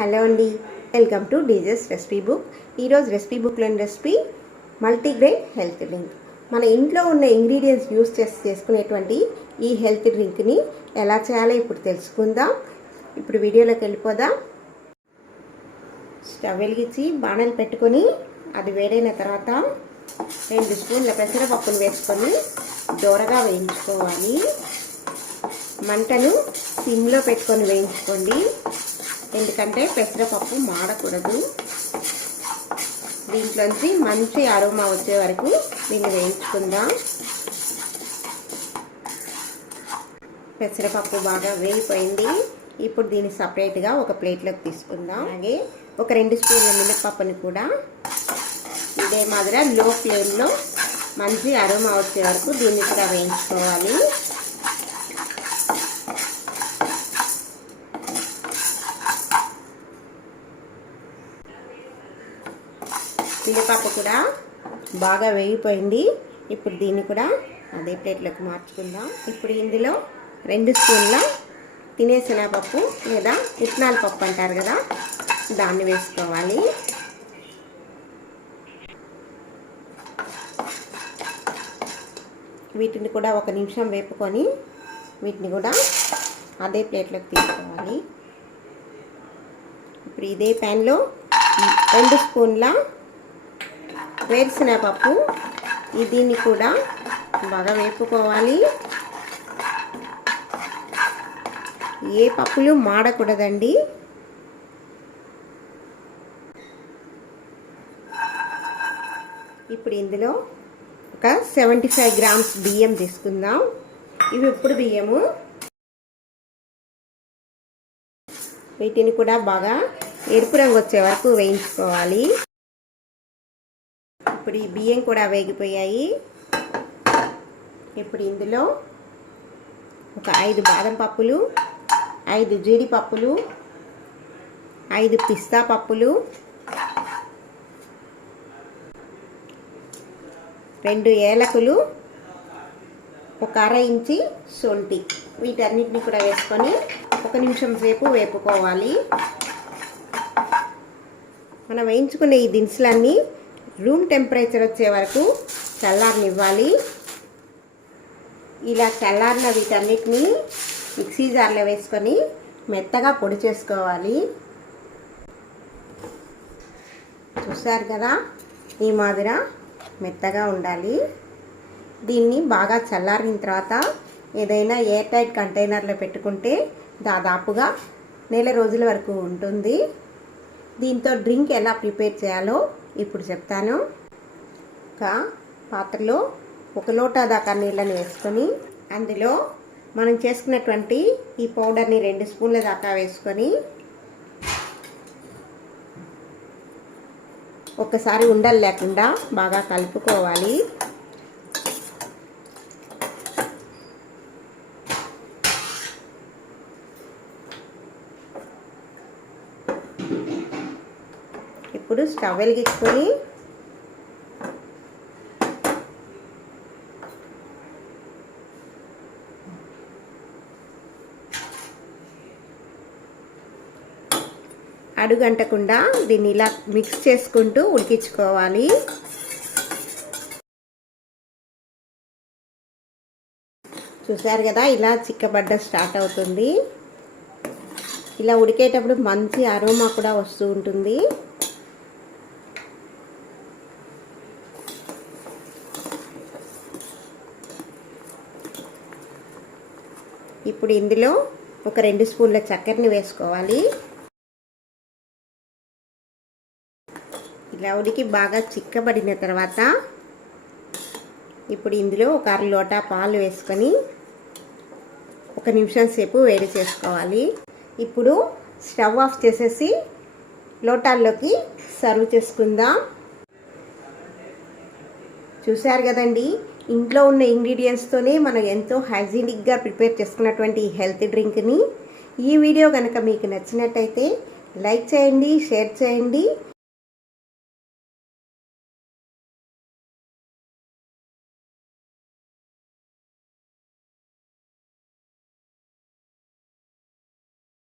Hello అండి, welcome to DJ's recipe book. ఈరోజు recipe బుక్లోని రెసిపీ మల్టీగ్రెయిన్ హెల్త్ డ్రింక్. మన ఇంట్లో ఉన్న ఇంగ్రీడియంట్స్ యూస్ చేసి చేసుకునేటువంటి ఈ హెల్త్ డ్రింక్ని ఎలా చేయాలో ఇప్పుడు తెలుసుకుందాం. ఇప్పుడు వీడియోలోకి వెళ్ళిపోదాం. స్టవ్ వెలిగించి బాణలు పెట్టుకొని అది వేడైన తర్వాత 2 స్పూన్ల పెసరపప్పును వేసుకొని దోరగా వేయించుకోవాలి. మంటను సిమ్లో పెట్టుకొని వేయించుకోండి, ఎందుకంటే పెసరపప్పు మాడకూడదు. దీంట్లోంచి మంచి అరోమా వచ్చే వరకు దీన్ని వేయించుకుందాం. పెసరపప్పు బాగా వేగిపోయింది. ఇప్పుడు దీన్ని సపరేట్గా ఒక ప్లేట్లోకి తీసుకుందాం. అలాగే ఒక 2 స్పూన్ల మినపప్పుని కూడా ఇదే మాదిరిగా లో ఫ్లేమ్లో మంచి అరోమా వచ్చే వరకు దీన్ని కూడా వేయించుకోవాలి. మినపప్పు కూడా బాగా వేగిపోయింది. ఇప్పుడు దీన్ని కూడా అదే ప్లేట్లోకి మార్చుకుందాం. ఇప్పుడు ఇందులో 2 స్పూన్ల తినే శనగపప్పు లేదా పుట్నాల పప్పు అంటారు కదా, దాన్ని వేసుకోవాలి. వీటిని కూడా 1 నిమిషం వేపుకొని వీటిని కూడా అదే ప్లేట్లోకి తీసుకోవాలి. ఇప్పుడు ఇదే ప్యాన్లో 2 స్పూన్ల వేరుశనగపప్పు, దీన్ని కూడా బాగా వేపుకోవాలి. ఏ పప్పులు మాడకూడదండి. ఇప్పుడు ఇందులో ఒక 75 గ్రామ్స్ బియ్యం తీసుకుందాం. ఇవి ఇప్పుడు బియ్యము. వీటిని కూడా బాగా ఎరుపు రంగు వచ్చే వరకు వేయించుకోవాలి. ఇప్పుడు ఈ బియ్యం కూడా వేగిపోయాయి. ఇప్పుడు ఇందులో ఒక 5 బాదం పప్పులు, 5 జీడిపప్పులు, 5 పిస్తా పప్పులు, 2 ఏలకులు, ఒక 1/2 ఇంచి శొంఠి, వీటన్నిటిని కూడా వేసుకొని 1 నిమిషం సేపు వేపుకోవాలి. మనం వేయించుకునే ఈ దినుసులన్నీ రూమ్ టెంపరేచర్ వచ్చే వరకు చల్లారనివ్వాలి. ఇలా చల్లారిన వీటన్నిటిని మిక్సీ జార్లో వేసుకొని మెత్తగా పొడి చేసుకోవాలి. చూసారు కదా, ఈ మాదిర మెత్తగా ఉండాలి. దీన్ని బాగా చల్లారిన తర్వాత ఏదైనా ఎయిర్ టైట్ కంటైనర్లో పెట్టుకుంటే దాదాపుగా 1 రోజుల వరకు ఉంటుంది. దీంతో డ్రింక్ ఎలా ప్రిపేర్ చేయాలో ఇప్పుడు చెప్తాను. ఒక పాత్రలో 1 లోటా దాకా నీళ్ళని వేసుకొని అందులో మనం చేసుకున్నటువంటి ఈ పౌడర్ని 2 స్పూన్ల దాకా వేసుకొని ఒకసారి ఉండలు లేకుండా బాగా కలుపుకోవాలి. ఇప్పుడు స్టవ్ వెలిగించుకొని అడుగంటకుండా దీన్ని ఇలా మిక్స్ చేసుకుంటూ ఉడికించుకోవాలి. చూసారు కదా, ఇలా చిక్కబడ్డ స్టార్ట్ అవుతుంది. ఇలా ఉడికేటప్పుడు మంచి అరోమా కూడా వస్తూ ఉంటుంది. ఇప్పుడు ఇందులో ఒక 2 స్పూన్ల చక్కెరని వేసుకోవాలి. ఇలా ఉడికి బాగా చిక్కబడిన తర్వాత ఇప్పుడు ఇందులో ఒక 1/2 లోటా పాలు వేసుకొని 1 నిమిషం సేపు వేడి చేసుకోవాలి. ఇప్పుడు స్టవ్ ఆఫ్ చేసేసి లోటాల్లోకి సర్వ్ చేసుకుందాం. చూసారు కదండి, ఇంట్లో ఉన్న ఇంగ్రీడియంట్స్తోనే మనం ఎంతో హైజీనిక్గా ప్రిపేర్ చేసుకున్నటువంటి ఈ హెల్త్ డ్రింక్ని. ఈ వీడియో కనుక మీకు నచ్చినట్టయితే లైక్ చేయండి, షేర్ చేయండి.